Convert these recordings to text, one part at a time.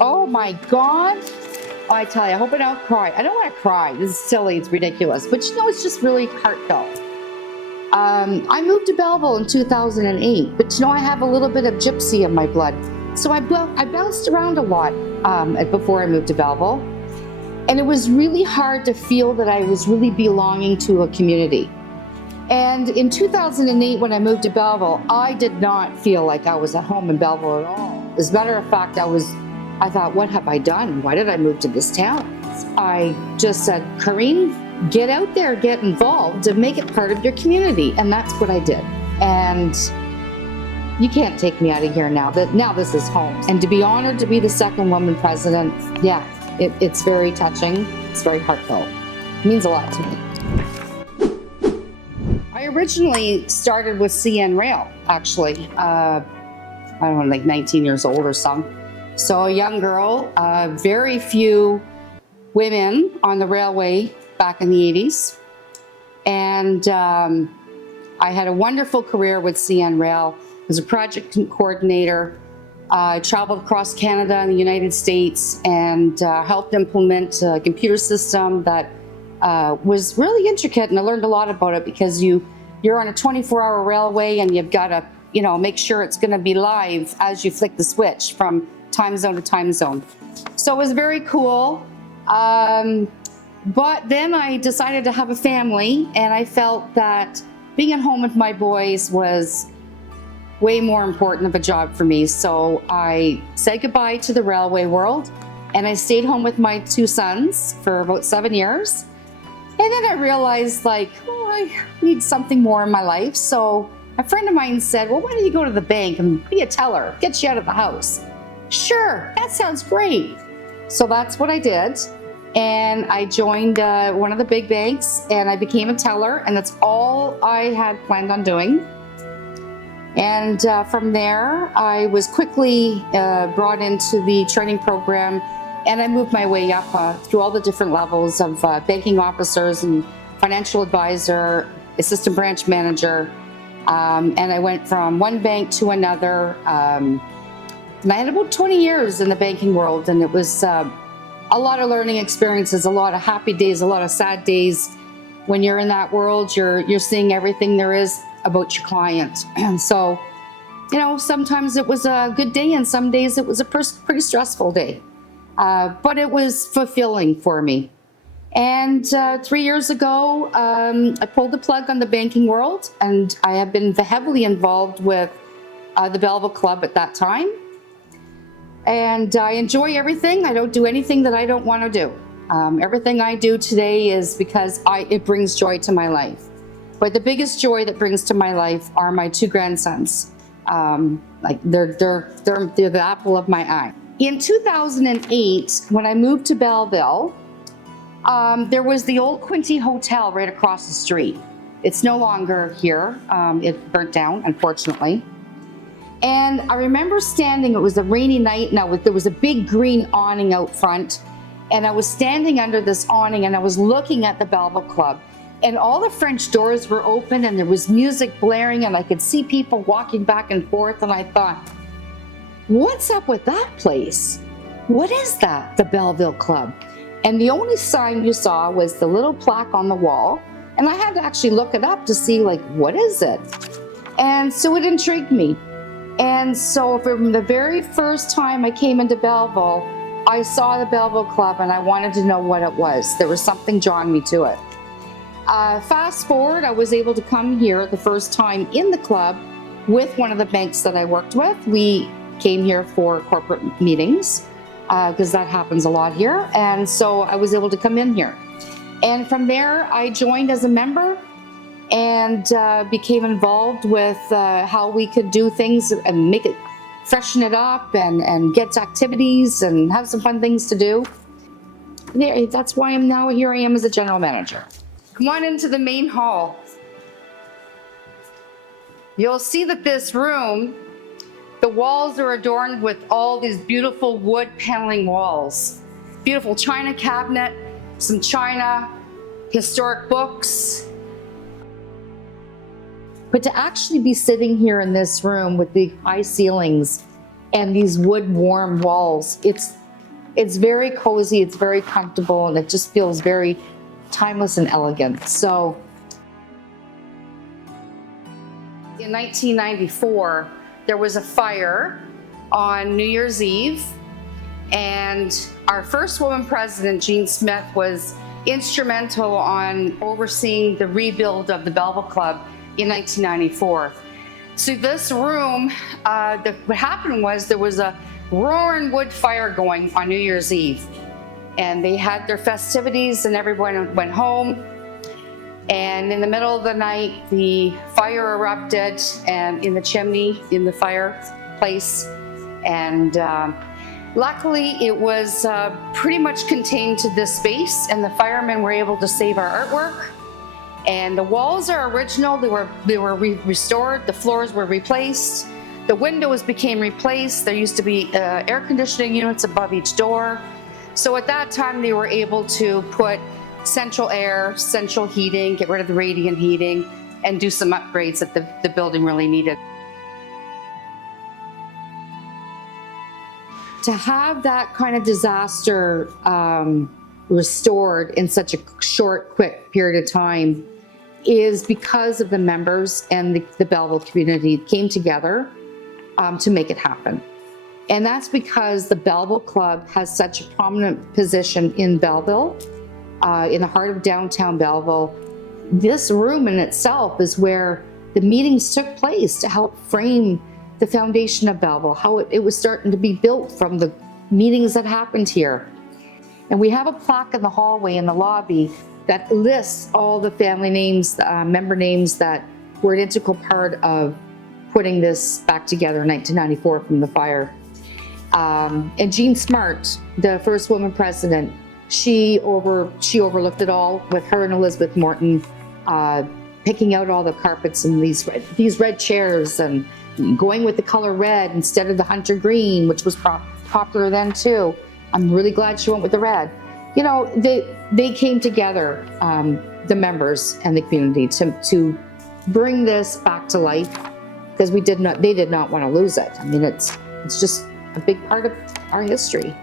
Oh my God. Oh, I tell you, I hope I don't cry. I don't want to cry. This is silly. It's ridiculous. But it's just really heartfelt. I moved to Belleville in 2008, but I have a little bit of gypsy in my blood. So I bounced around a lot before I moved to Belleville. And it was really hard to feel that I was really belonging to a community. And in 2008, when I moved to Belleville, I did not feel like I was at home in Belleville at all. As a matter of fact, I thought, what have I done? Why did I move to this town? I just said, Coreen, get out there, get involved, and make it part of your community. And that's what I did. And you can't take me out of here now. Now this is home. And to be honored to be the second woman president, yeah, it's very touching. It's very heartfelt. It means a lot to me. I originally started with CN Rail, actually. I don't know, like 19 years old or something. So a young girl, very few women on the railway back in the 80s. And I had a wonderful career with CN Rail. I was a project coordinator. I traveled across Canada and the United States and helped implement a computer system that was really intricate, and I learned a lot about it because you're on a 24-hour railway and you've got to make sure it's going to be live as you flick the switch from time zone to time zone. So it was very cool. But then I decided to have a family, and I felt that being at home with my boys was way more important of a job for me. So I said goodbye to the railway world, and I stayed home with my two sons for about 7 years. And then I realized, I need something more in my life. So a friend of mine said, well, why don't you go to the bank and be a teller, get you out of the house? Sure, that sounds great. So that's what I did. And I joined one of the big banks, and I became a teller, and that's all I had planned on doing. And from there, I was quickly brought into the training program, and I moved my way up through all the different levels of banking officers and financial advisor, assistant branch manager. And I went from one bank to another. And I had about 20 years in the banking world, and it was a lot of learning experiences, a lot of happy days, a lot of sad days. When you're in that world, you're seeing everything there is about your client. And so, sometimes it was a good day, and some days it was a pretty stressful day. But it was fulfilling for me. And 3 years ago, I pulled the plug on the banking world, and I have been heavily involved with the Belleville Club at that time. And I enjoy everything. I don't do anything that I don't want to do. Everything I do today is because it brings joy to my life. But the biggest joy that brings to my life are my two grandsons. They're the apple of my eye. In 2008, when I moved to Belleville, there was the old Quinty Hotel right across the street. It's no longer here. It burnt down, unfortunately. And I remember standing, it was a rainy night, and there was a big green awning out front. And I was standing under this awning, and I was looking at the Belleville Club. And all the French doors were open, and there was music blaring, and I could see people walking back and forth. And I thought, what's up with that place? What is that, the Belleville Club? And the only sign you saw was the little plaque on the wall. And I had to actually look it up to see, what is it? And so it intrigued me. And so from the very first time I came into Belleville, I saw the Belleville Club, and I wanted to know what it was. There was something drawing me to it. Fast forward, I was able to come here the first time in the club with one of the banks that I worked with. We came here for corporate meetings because that happens a lot here. And so I was able to come in here. And from there, I joined as a member and became involved with how we could do things and make it, freshen it up and get activities and have some fun things to do. That's why here I am as a general manager. Come on into the main hall. You'll see that this room, the walls are adorned with all these beautiful wood paneling walls. Beautiful china cabinet, some china, historic books. But to actually be sitting here in this room with the high ceilings and these wood warm walls. It's very cozy, it's very comfortable, and it just feels very timeless and elegant. So in 1994, there was a fire on New Year's Eve, and our first woman president, Jean Smith, was instrumental on overseeing the rebuild of the Belleville Club in 1994. So this room, what happened was there was a roaring wood fire going on New Year's Eve, and they had their festivities and everyone went home, and in the middle of the night the fire erupted and in the chimney in the fireplace, and luckily it was pretty much contained to this space, and the firemen were able to save our artwork. And the walls are original, they were restored, the floors were replaced, the windows became replaced, there used to be air conditioning units above each door. So at that time they were able to put central air, central heating, get rid of the radiant heating, and do some upgrades that the building really needed. To have that kind of disaster restored in such a short, quick period of time is because of the members and the Belleville community came together to make it happen. And that's because the Belleville Club has such a prominent position in Belleville, in the heart of downtown Belleville. This room in itself is where the meetings took place to help frame the foundation of Belleville, how it was starting to be built from the meetings that happened here. And we have a plaque in the hallway in the lobby that lists all the family names, member names that were an integral part of putting this back together in 1994 from the fire. And Jean Smart, the first woman president, she overlooked it all with her and Elizabeth Morton, picking out all the carpets and these red chairs and going with the color red instead of the hunter green, which was popular then too. I'm really glad she went with the red. You know, they came together, the members and the community, to bring this back to life, because they did not want to lose it. I mean, it's just a big part of our history.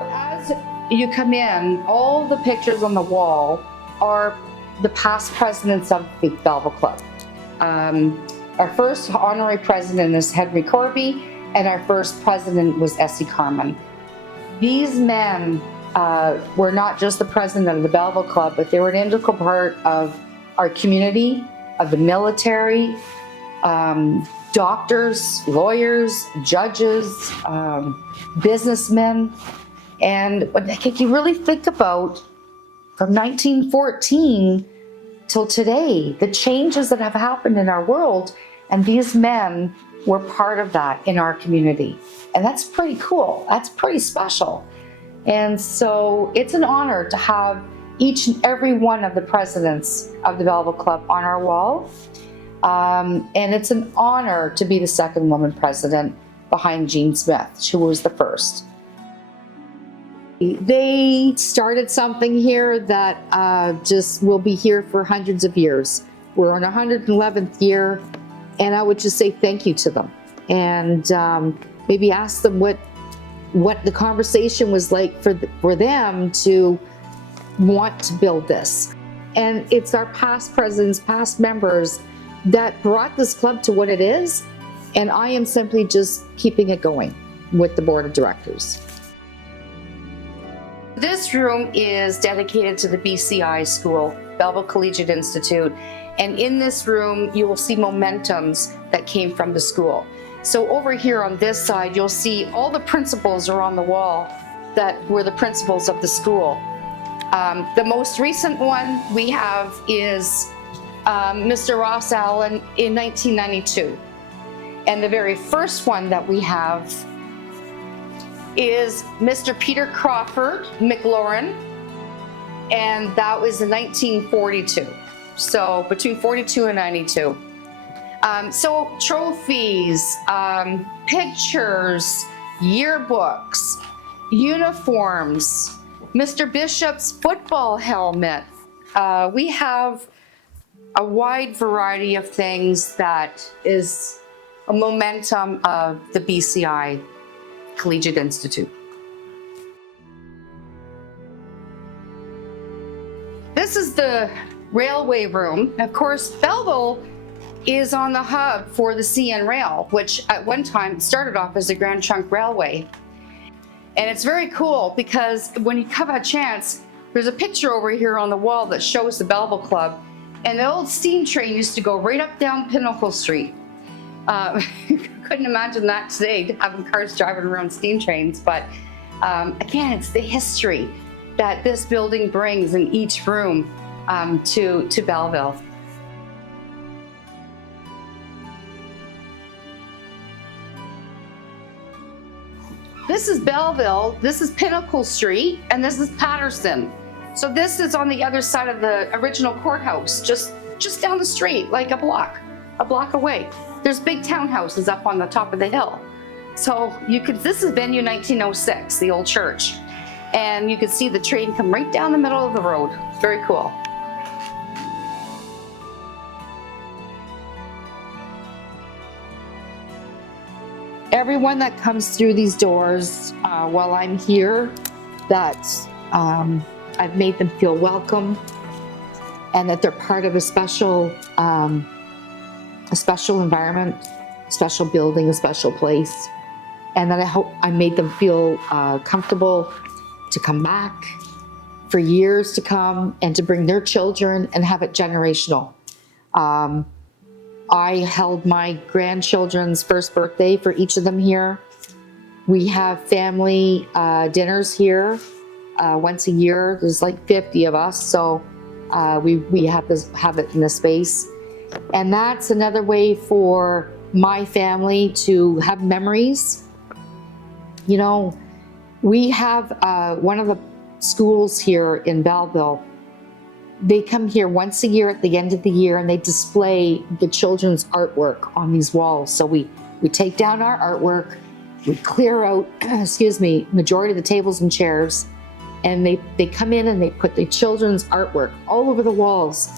As you come in, all the pictures on the wall are the past presidents of the Belleville Club. Our first honorary president is Henry Corby, and our first president was Essie Carman. These men were not just the president of the Belleville Club, but they were an integral part of our community, of the military, doctors, lawyers, judges, businessmen. And if you really think about from 1914 till today, the changes that have happened in our world, and these men were part of that in our community. And that's pretty cool. That's pretty special. And so it's an honor to have each and every one of the presidents of the Belleville Club on our wall. And it's an honor to be the second woman president behind Jean Smith, who was the first. They started something here that just will be here for hundreds of years. We're on 111th year, and I would just say thank you to them, and maybe ask them what the conversation was like for them to want to build this. And it's our past presidents, past members that brought this club to what it is, and I am simply just keeping it going with the board of directors. This room is dedicated to the BCI school, Belleville Collegiate Institute, and in this room you will see momentums that came from the school. So over here on this side you'll see all the principals are on the wall that were the principals of the school. The most recent one we have is Mr. Ross Allen in 1992. And the very first one that we have is Mr. Peter Crawford McLaurin, and that was in 1942. So between 42 and 92. So trophies, pictures, yearbooks, uniforms, Mr. Bishop's football helmet. We have a wide variety of things that is a momentum of the BCI Collegiate Institute. This is the railway room. Of course, Belleville is on the hub for the CN Rail, which at one time started off as a Grand Trunk Railway. And it's very cool because when you have a chance, there's a picture over here on the wall that shows the Belleville Club. And the old steam train used to go right up down Pinnacle Street. Couldn't imagine that today, having cars driving around steam trains. But again, it's the history that this building brings in each room to Belleville. This is Belleville, this is Pinnacle Street, and this is Patterson. So this is on the other side of the original courthouse, just down the street, like a block away. There's big townhouses up on the top of the hill. So this is venue 1906, the old church. And you could see the train come right down the middle of the road. It's very cool. Everyone that comes through these doors while I'm here, I've made them feel welcome and that they're part of a special environment, a special building, a special place, and that I hope I made them feel comfortable to come back for years to come and to bring their children and have it generational. I held my grandchildren's first birthday for each of them here. We have family dinners here once a year. There's like 50 of us, so we have it in this space. And that's another way for my family to have memories. You know, we have one of the schools here in Belleville. They come here once a year at the end of the year and they display the children's artwork on these walls. So we take down our artwork, we clear out, majority of the tables and chairs, and they come in and they put the children's artwork all over the walls.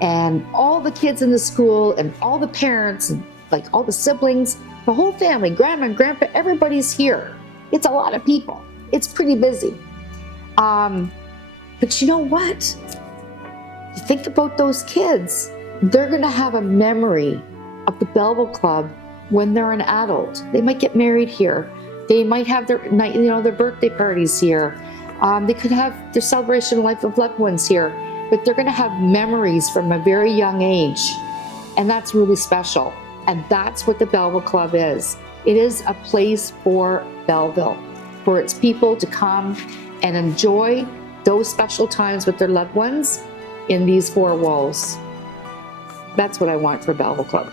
And all the kids in the school and all the parents and like all the siblings, the whole family, grandma and grandpa, everybody's here. It's a lot of people. It's pretty busy. But you know what? Think about those kids. They're gonna have a memory of the Belleville Club when they're an adult. They might get married here. They might have their birthday parties here. They could have their celebration of life of loved ones here, but they're gonna have memories from a very young age. And that's really special. And that's what the Belleville Club is. It is a place for Belleville, for its people to come and enjoy those special times with their loved ones in these four walls. That's what I want for Belleville Club.